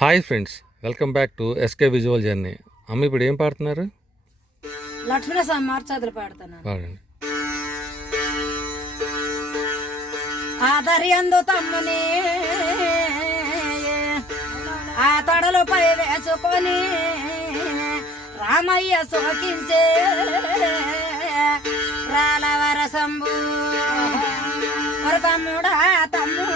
Hi friends welcome back to S K visual journey. అమ్మ ఇప్పుడు ఏం పాడుతున్నారు? లక్ష్మణ మార్చాదులు పాడుతున్నాను. పాడండి. ఆదర్యందు తమ్ముని ఆ తడలపై వేసుకొని రామయ్య సోకించే రాలవర సంభూ తమ్ముడా తమ్ముడు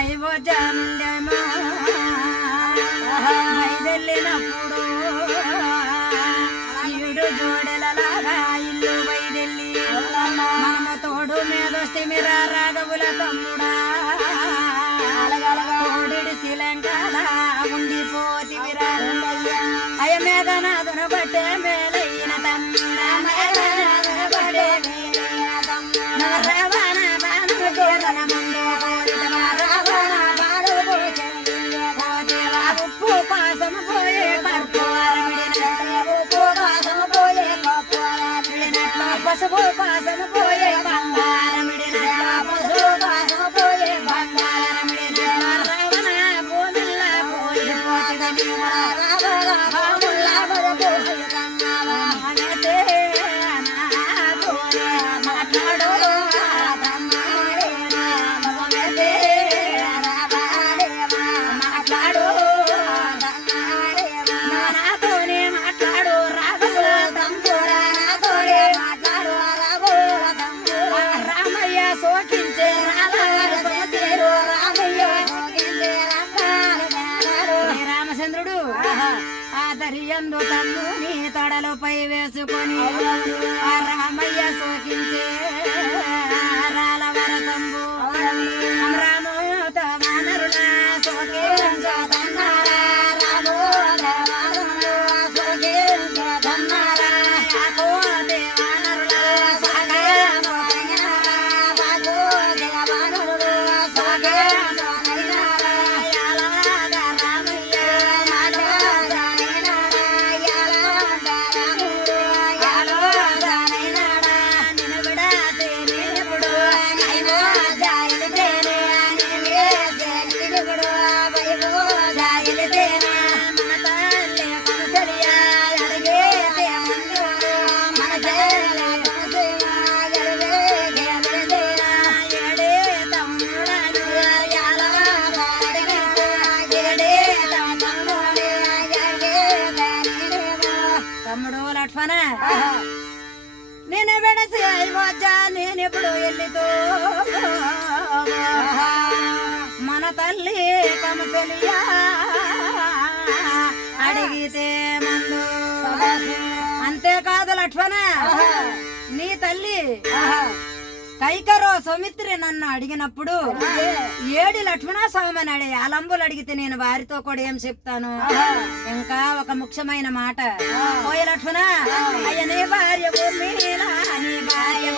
అయిపోతానుండేమా బయదెళ్ళినప్పుడు ఈడు జోడెలలాగా ఇల్లు బయదెళ్ళి మనమ తోడు మీదొస్తే మీర రాఘవుల తమ్ముడా. తోడిడు శిలంకాల ఉండిపోతి మీరా అయ్య మీద నాదును బట్టే మేలయ్యిన తమ్ముడు. meu coração não చంద్రుడు. ఆ దర్యందు తన్ను నీ తొడలపై వేసుకొని ఆ రామయ్య సోకించే రాల వరసంబు రామ అడిగితే అంతేకాదు లక్ష్మణ. నీ తల్లి కైకరో సౌమిత్రి నన్ను అడిగినప్పుడు ఏడి లక్ష్మణ స్వామిని అడిగి అలంబులు అడిగితే నేను వారితో కూడా ఏం చెప్తాను? ఇంకా ఒక ముఖ్యమైన మాట. ఓయ లక్ష్మణ అయ్యనే భార్య భూమి భార్య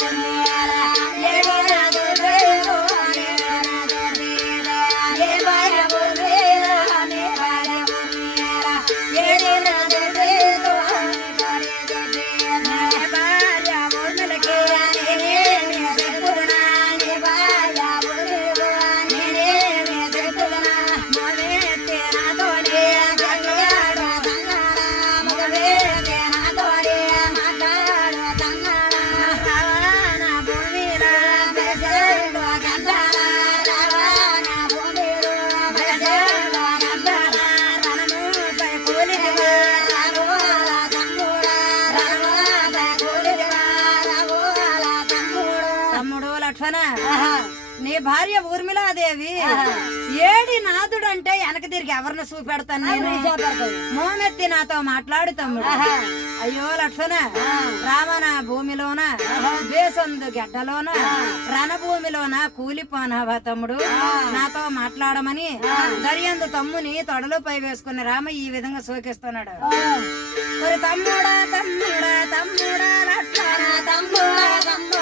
ఎవరిని చూపెడతాను నేను? మోమెత్తి నాతో మాట్లాడు తమ్ముడు. అయ్యో లక్ష్మణ రామన భూమిలోన? బేసొందు గడ్డలోన? రణభూమిలోన కూలిపోనావా తమ్ముడు? నాతో మాట్లాడమని దర్యందు తమ్ముని తొడలుపై వేసుకుని రామ ఈ విధంగా సోకిస్తున్నాడు. ఒరి తమ్ముడా తమ్ముడా తమ్ముడా తమ్ముడా తమ్ముడా తమ్ముడా.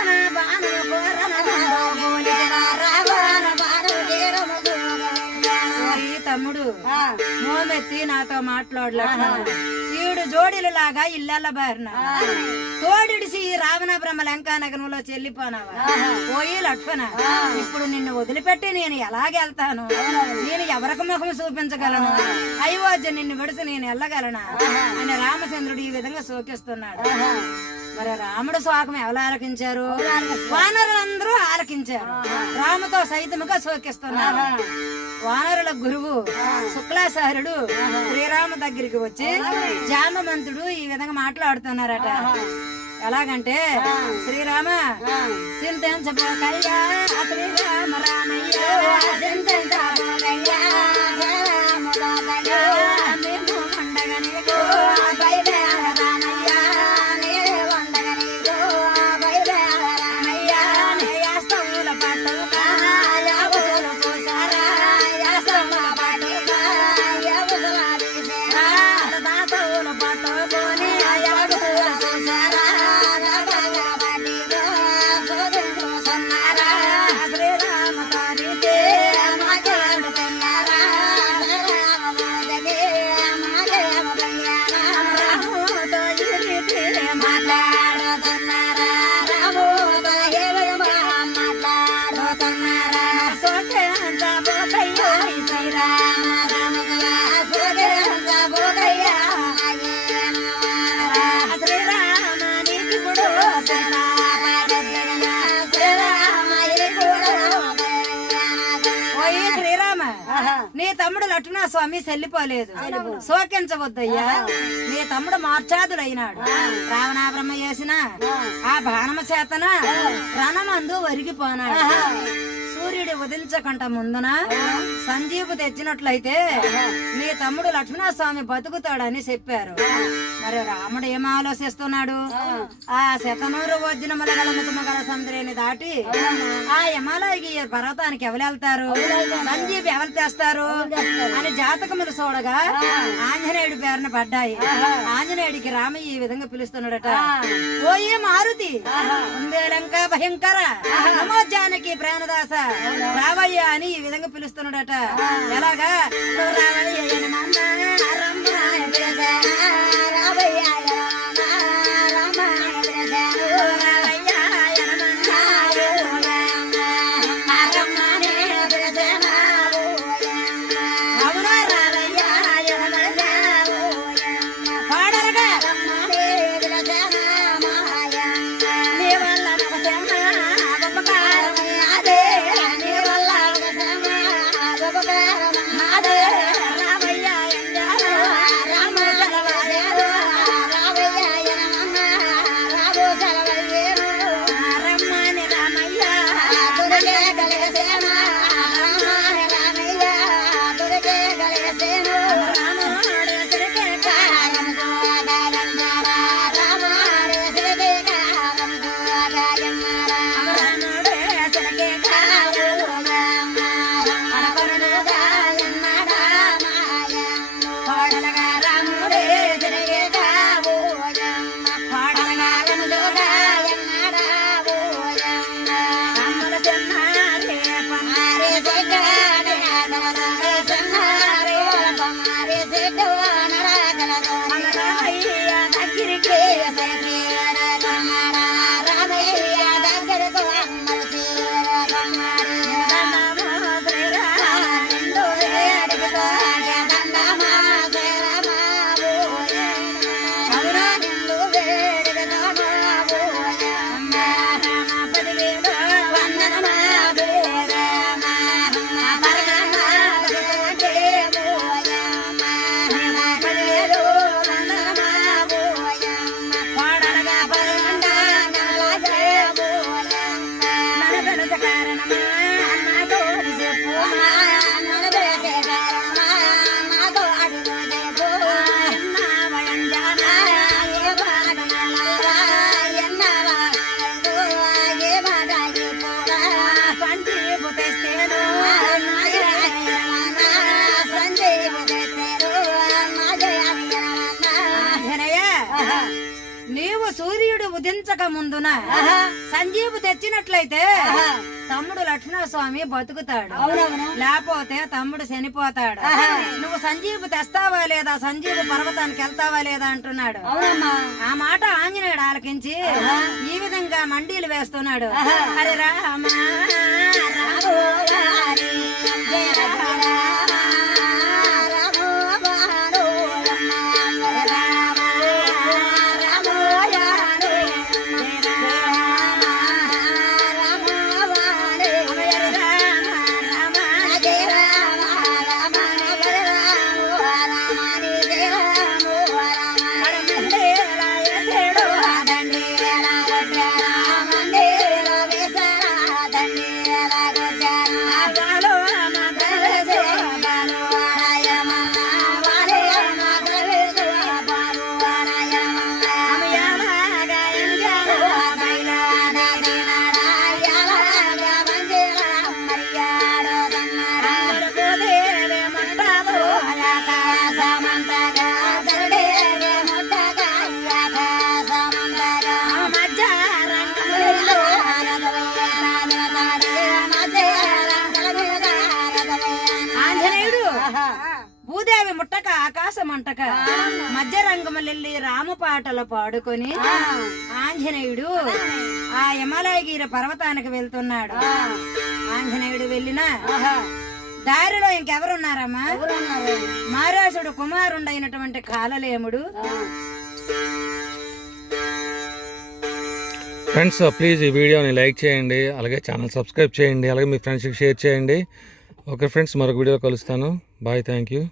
మోమెత్తి నాతో మాట్లాడలే ఈడు జోడిల లాగా ఇళ్ళ బారిన తోడిడిసి ఈ రావణ బ్రహ్మ లంకా నగరంలో చెల్లిపోనావా? పోయి లక్ష్మణ ఇప్పుడు నిన్ను వదిలిపెట్టి నేను ఎలాగెళ్తాను నేను ఎవరికి ముఖం చూపించగలను? అయోధ్య నిన్ను విడిసి నేను వెళ్ళగలనా? అని రామచంద్రుడు ఈ విధంగా శోకిస్తున్నాడు. మరి రాముడు శోకం ఎవరు ఆలకించారు? వానరులందరూ ఆలకించారు. రాముతో సైతముగా శోకిస్తున్నారు. వానరుల గురువు శుక్లాచార్యుడు శ్రీరామ దగ్గరికి వచ్చి జామమంతుడు ఈ విధంగా మాట్లాడుతున్నారట. ఎలాగంటే శ్రీరామ చింతించబోకయ్యా శ్రీరామ రామయ్య చింతించబోకయ్యా నీ తమ్ముడు లక్ష్మణ స్వామి చెల్లిపోలేదు శోకించవద్దయ్యా. నీ తమ్ముడు మార్చాదుడైనాడు. రావణ బ్రహ్మ చేసిన ఆ బాణమ చేతన రణమందు వరిగిపోనాడు సూర్యుడు ఉదించకంట ముందున సంజీవు తెచ్చినట్లయితే నీ తమ్ముడు లక్ష్మణస్వామి బతుకుతాడని చెప్పారు. మరి రాముడు ఏం ఆలోచిస్తున్నాడు? ఆ. శతనూరు వజ్రముల గల ముఖముగల సంద్రేని దాటి ఆ. యమాలయకి పర్వతానికి ఎవరు వెళ్తారు? సంజీవి ఎవరు తెస్తారు అని జాతకములు చూడగా ఆంజనేయుడి పేరున పడ్డాయి. ఆంజనేయుడికి రామయ్య ఈ విధంగా పిలుస్తున్నాడట. ఓయే మారుతి. ఉందేలంక భయంకర. నమో జానకి ప్రాణదాస. రావయ్యా అని ఈ విధంగా పిలుస్తున్నాడట. ఎలాగా? రావయ్యా రావయ్య ఉదించక ముందున సంజీవు తెచ్చినట్లయితే తమ్ముడు లక్ష్మణస్వామి బతుకుతాడు. లేకపోతే తమ్ముడు చనిపోతాడు. నువ్వు సంజీవు తెస్తావా లేదా? సంజీవు పర్వతానికి వెళ్తావా లేదా అంటున్నాడు. ఆ మాట ఆంజనేయుడు ఆలకించి ఈ విధంగా మండీలు వేస్తున్నాడు. హరి రామ. రామపాటలు పాడుకొని ఆంజనేయుడు ఆ యమలాగిరి పర్వతానికి వెళ్తున్నాడు. ఆంజనేయుడు వెళ్ళిన దారిలో ఇంకెవరున్నారమ్మా? మారాసుడు కుమారుండైనటువంటి కాలలేముడు. ఫ్రెండ్స్ ప్లీజ్ ఈ వీడియోని లైక్ చేయండి అలాగే ఛానల్ సబ్స్క్రైబ్ చేయండి అలాగే మీ ఫ్రెండ్స్కి షేర్ చేయండి. ఓకే ఫ్రెండ్స్ మరొక వీడియో కలుస్తాను. Bye thank you